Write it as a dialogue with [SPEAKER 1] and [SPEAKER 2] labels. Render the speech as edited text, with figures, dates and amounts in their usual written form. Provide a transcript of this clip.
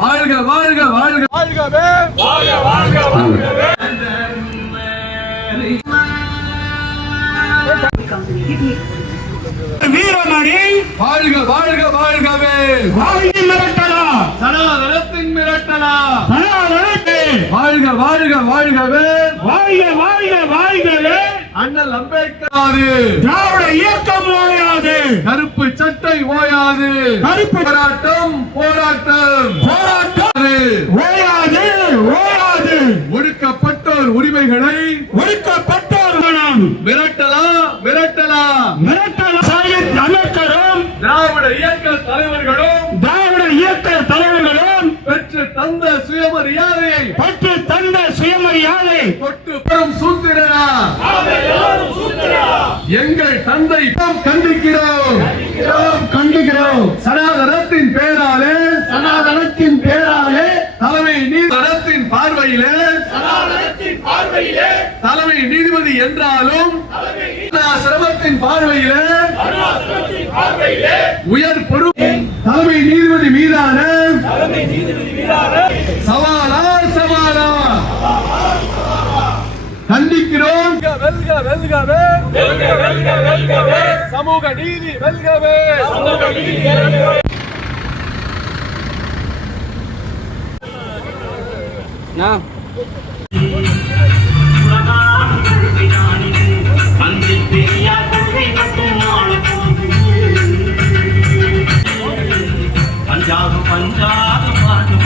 [SPEAKER 1] வாழ்க வாழ்க வாழ்க வாழ்கவே வாழ்க வாழ்க வாழ்கவே வீரமணி வாழ்க வாழ்க வாழ்கவே வாழ்க மிரட்டலா சனாதனத்தின் மிரட்டலா சனாதனத்தை வாழ்க வாழ்க வாழ்கவே வாழ்க வாழ்க வாழ்கவே அண்ணல் அம்பேத்கர் திராவிட இயக்கம் ஓயாது கருப்பு சட்டை ஓயாது கருப்பு போராட்டம் போராட்டம் போராட்டம் ஓயாது ஓயாது ஒடுக்கப்பட்டோர் உரிமைகளை ஒடுக்கப்பட்டோர் மிரட்டலா மிரட்டலா மிரட்டலா அமைச்சரும் திராவிட இயக்க தலைவர்களும் பெற்று தந்த சுயமரியாதை தொட்டு பெறும் சூத்திரனா எங்கள் தந்தை கண்டிக்கிறோம் சனாதனத்தின் பேராலே தலைமை நீதிமன்றத்தின் பார்வையிலே தலைமை நீதிபதி என்றாலும் சிரமத்தின் பார்வையிலே உயர் பொறுப்பு தலைமை நீதிபதி மீதான சவாலா கண்டிக்கிறோம். வெல்க வெல்கவே சமூக நீதி வெல்கவே பஞ்சாப்